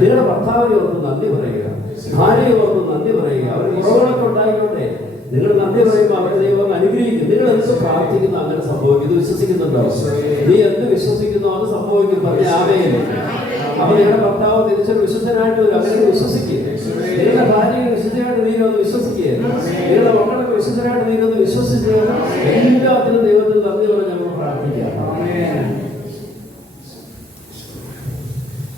നിങ്ങളുടെ ഭർത്താവിനെ ഓർത്ത് നന്ദി പറയുക, ഭാര്യയെ ഓർത്ത് നന്ദി പറയുക. അവർ കുറവുകളൊക്കെ ഉണ്ടായിക്കോട്ടെ, നിങ്ങൾ നന്ദി പറയുമ്പോൾ അവരുടെ ദൈവം അനുഗ്രഹിക്കും. നിങ്ങൾ എന്ത് പ്രാർത്ഥിക്കുന്നു അങ്ങനെ സംഭവിക്കും. ഇത് വിശ്വസിക്കുന്നുണ്ടോ? നീ എന്ത് വിശ്വസിക്കുന്നു അത് സംഭവിക്കും. പറഞ്ഞ ആമേൻ. അപ്പൊ നിങ്ങളുടെ ഭർത്താവ് തിരിച്ചൊരു വിശ്വസനായിട്ട് വരും. അങ്ങനെ വിശ്വസിക്കുക. നിങ്ങളുടെ ഭാര്യയെ വിശ്വസനായിട്ട് നീരൊന്ന് വിശ്വസിക്കുക. നിങ്ങളുടെ മക്കളൊക്കെ വിശ്വസനായിട്ട് നീരൊന്ന് വിശ്വസിച്ച് എല്ലാത്തിനും ദൈവത്തിന് നന്ദി പറഞ്ഞ് നമ്മൾ പ്രാർത്ഥിക്കാം.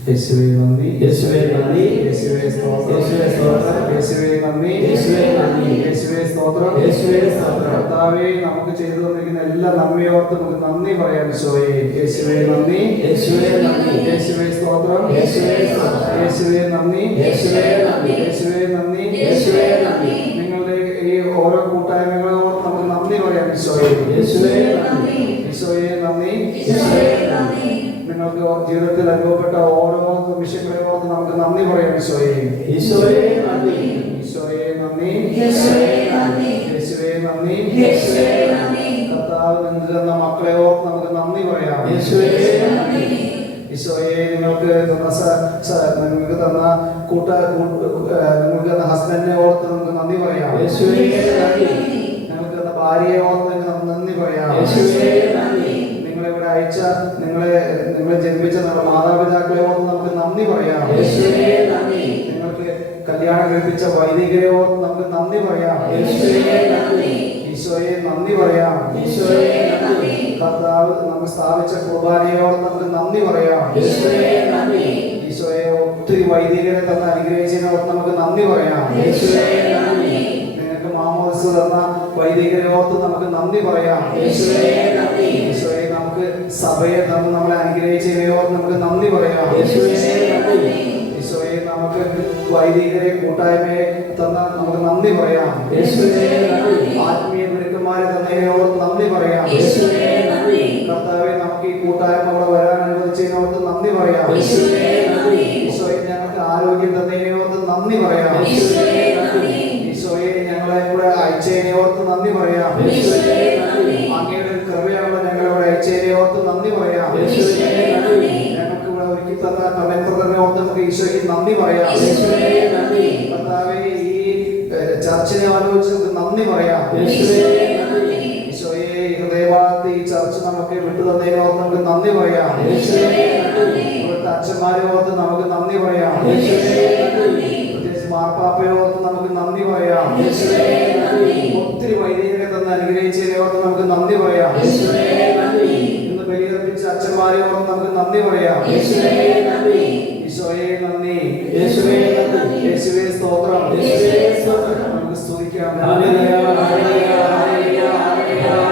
യേശുവേ നന്ദി, യേശുവേ നന്ദി, യേശുവേ സ്തോത്രം, യേശുവേ സ്തോത്രം, യേശുവേ നന്ദി, യേശുവേ നന്ദി, യേശുവേ സ്തോത്രം, യേശുവേ സ്തോത്രം. കർത്താവേ, നമുക്ക് ചെയ്തു തന്നിരിക്കുന്ന എല്ലാ നന്ദിയോർത്ത് നമുക്ക് നന്ദി പറയാം. ഈശോയെ യേശുവേ നന്ദി, യേശുവേ നന്ദി, യേശുവേ സ്തോത്രം, യേശുവേ സ്തോത്രം, യേശുവേ നന്ദി, യേശുവേ നന്ദി, യേശുവേ നന്ദി, യേശുവേ നന്ദി. നിങ്ങളുടെ ഈ ഓരോ കൂട്ടായ്മകളോട് നമുക്ക് നന്ദി പറയാം. ഈശോയെ യേശുവേ നന്ദി, ഈശോയെ നന്ദി, യേശുവേ നന്ദി. നിങ്ങൾക്ക് ജീവിതത്തിൽ അനുഭവപ്പെട്ട ഓരോ വിഷയങ്ങളോട് നമുക്ക് നന്ദി പറയാം. ഈശോയെ ഈശോയെ നന്ദി, ഈശോയെ നന്ദി, യേശുവേ നന്ദി, യേശുവേ നന്ദി, യേശുവേ നന്ദി. കർത്താവ് നിങ്ങൾക്ക് തന്ന മക്കളെ ഓർത്ത് നമുക്ക് നന്ദി പറയാം. യേശുവേ നന്ദി, ഈശോയെ നിങ്ങൾക്ക് തന്ന നിങ്ങൾക്ക് തന്ന ഹസ്ബൻഡിനെ ഓർത്ത് നമുക്ക് നന്ദി പറയാം. യേശുവേ നന്ദി, നിങ്ങൾക്ക് തന്ന ഭാര്യയെ ഓർത്ത് നമുക്ക് നന്ദി പറയാം. യേശുവേ നന്ദി. നിങ്ങളിവിടെ അയച്ച നിങ്ങളെ ജന്മിച്ച നമ്മുടെ മാതാപിതാക്കളെ ഓർത്ത് നമുക്ക് നന്ദി പറയാം. യേശുവേ നന്ദി. നിങ്ങൾക്ക് കല്യാണം കഴിപ്പിച്ച വൈദികരെ ഓർത്ത് നമുക്ക് നന്ദി പറയാം. യേശുവേ നന്ദി, ഈശോയെ നന്ദി പറയാം. ഈശോയെ നന്ദി. കർത്താവ് നമുക്ക് സ്ഥാപിച്ച കുർബാനയെ ഓർത്ത് നമുക്ക് നന്ദി പറയാം. യേശുവേ നന്ദി, ഈശോയെ ഒത്തിരി വൈദികരെ തന്ന അനുഗ്രഹിച്ചതിനെ ഓർത്ത് നമുക്ക് നന്ദി പറയാം. യേശുവേ നന്ദി. നിങ്ങൾക്ക് മാമോദിസ തന്ന വൈദികരെ ഓർത്ത് നമുക്ക് നന്ദി പറയാം. യേശുവേ നന്ദി. ഈശോയെ നമുക്ക് സഭയെ തന്ന് നമ്മളെ അനുഗ്രഹിച്ചതിനെ ഓർത്ത് നമുക്ക് നന്ദി പറയാം. യേശുവേ നന്ദി. ഈശോയെ നമുക്ക് വൈദികരെ കൂട്ടായ്മയെ തന്ന നമുക്ക് നന്ദി പറയാം. യേശുവേ നന്ദി. ആത്മീയ ഗുരുക്കന്മാരെ തന്നതിനെ ഓർത്ത് നന്ദി പറയാം. യേശുവേ നന്ദി. കർത്താവെ, നമുക്ക് ഈ കൂട്ടായ്മ അവിടെ വരാൻ അനുവദിച്ചതിനെ ഓർത്ത് നന്ദി പറയാം. യേശുവേ നന്ദി. ഈശോയെ ഞങ്ങൾക്ക് ആരോഗ്യം തന്നതിനെ ഓർത്ത് നന്ദി പറയാം. യേശുവേ നന്ദി. ഈശോയെ ഞങ്ങളെ കൂടെ അയച്ചതിനെ ഓർത്ത് നന്ദി പറയാം. യേശുവേ നന്ദി. അങ്ങയുടെ കൃപയാണല്ലോ ഞങ്ങളെ അയച്ചതിനെ ഓർത്ത് നന്ദി പറയാം. യേശുവേ നന്ദി. ഞങ്ങൾക്ക് ഇവിടെ ഒരുക്കി തന്ന കമൻത്രനെ ഓർത്ത് നമുക്ക് ഈശോയ്ക്ക് നന്ദി പറയാം. യേശുവേ നന്ദി. കർത്താവെ, ഈ ചർച്ചിനെ ആലോചിച്ച് നമുക്ക് നന്ദി പറയാം. യേശുവേ നന്ദി. ഈശോയെ, ഹൃദയഭാഗത്ത് ഈ ചർച്ച് നമുക്ക് വിട്ടു തന്നതിനെ ഓർത്ത് നമുക്ക് നന്ദി പറയാം. യേശുവേ നന്ദി. ഇവിടുത്തെ അച്ഛന്മാരെ ഓർത്ത് നമുക്ക് നന്ദി പറയാം. യേശുവേ നന്ദി. പ്രത്യേകിച്ച് മാർപ്പാപ്പയെ ഓർത്ത് നമുക്ക് നന്ദി പറയാം. യേശുവേ നന്ദി. ഒത്തിരി വൈദികരെ തന്ന് അനുഗ്രഹിച്ചതിനെ ഓർത്ത് നമുക്ക് നന്ദി പറയാം. യേശുവേ നന്ദി. ഇന്ന് ബലിയർപ്പിച്ച അച്ഛന്മാരെ ഓർത്ത് നമുക്ക് നന്ദി പറയാം. യേശുവേ നന്ദി. ഈശോയെ നന്ദി, യേശുവേ നന്ദി. യേശുവേ സ്തോത്രം, യേശുവേ സ്തോത്രം. നമുക്ക് സ്തുതിക്കാം. ഹല്ലേലൂയ, ഹല്ലേലൂയ, ഹല്ലേലൂയ, ഹല്ലേലൂയ,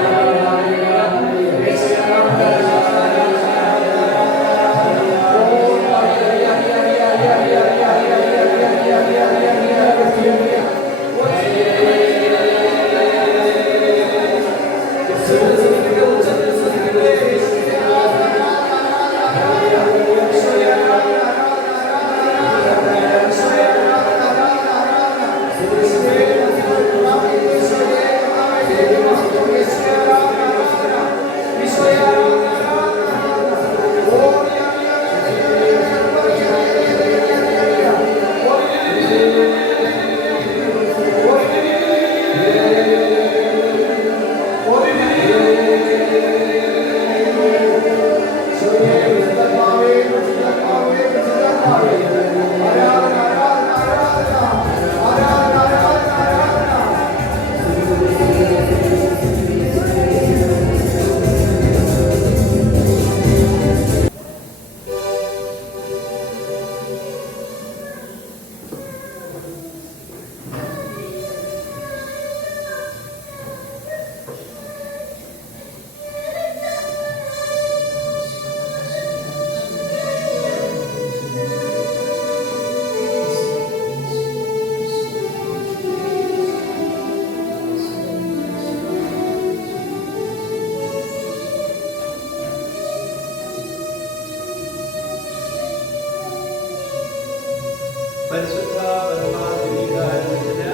പരിശുദ്ധ പരമാധികാരത്തിന്